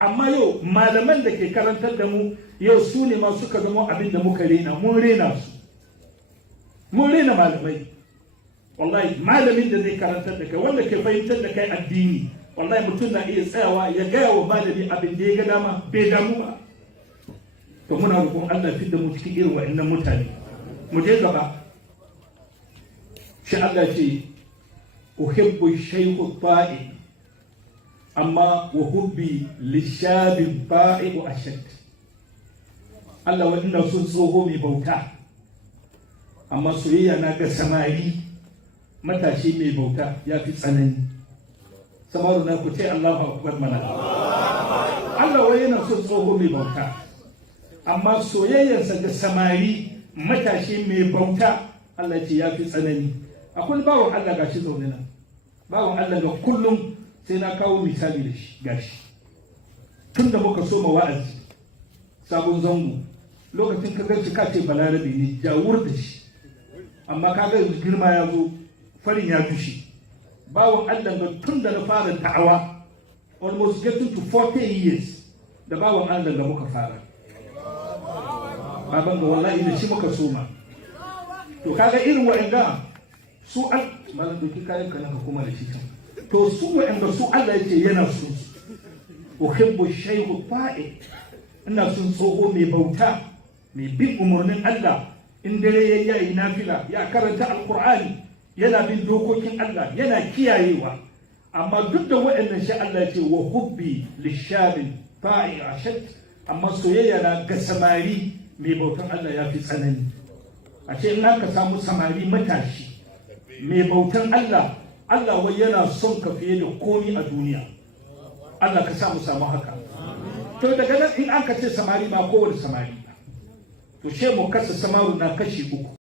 amma yau malaman da ke karantar da mu yau su ne ma suka zama abin da muka rena, mun rena su, mun rena malamai. Wallahi malamin da zai karantar da kai, wanda ke fahimtar da kai addini, wallahi mutum na iya tsayawa ya gaya wa malami abin da ya ga dama bai damu ba. To muna roƙon Allah fi da mu cikin irin wa'annan mutane. Mu je gaba. Shi Allah ce uhibbu shaykhu ta'i amma wa hubbi lishabi ba'i wa ashad. Allah ina son tsoho mai bauta, amma soyayya na ga samari matashi mai bauta ya fi tsanani. Samaru na ku ce Allahu akbar mana. Allah wai yana son tsoho mai bauta, amma soyayyarsa ga samari matashi mai bauta Allah ce ya fi tsanani. Akwai bawon Allah gashi zaune nan, bawon Allah ga kullum sai na kawo misali da shi gashi. Tun da muka soma wa'azi sabon zango, lokacin ka ganci ka ce balarabe ne jawur da shi, amma ka ga girma ya zo, farin ya tushe. Bawon Allah ga tun da na fara da'awa, almost getting to 40 years da bawon Allah ga muka fara. Baban ga wallahi da shi muka soma. To kaga irin wa'anga su an malam doki kayan ka naka kuma da shi kan. To su wa'anga su Allah yake yana son su. Uhibbu shaykhu ta'i, ina son tsoho mai bauta, mai bin umarnin Allah. In dare yayi nafila, ya karanta alqur'ani, yana bin dokokin Allah, yana kiyayewa. Amma duk da wa'annan shi Allah ya ce wa hubbi lishabi ta'i ashad, amma soyayya na ga samari mai bautan Allah ya fi tsanani. A ce in aka samu samari matashi mai bautan Allah, Allah wai yana son ka fiye da komi a duniya. Allah ka samu haka. To daga nan in aka ce samari ba kowane samari ba, to she mu kasa samaru na kashi uku.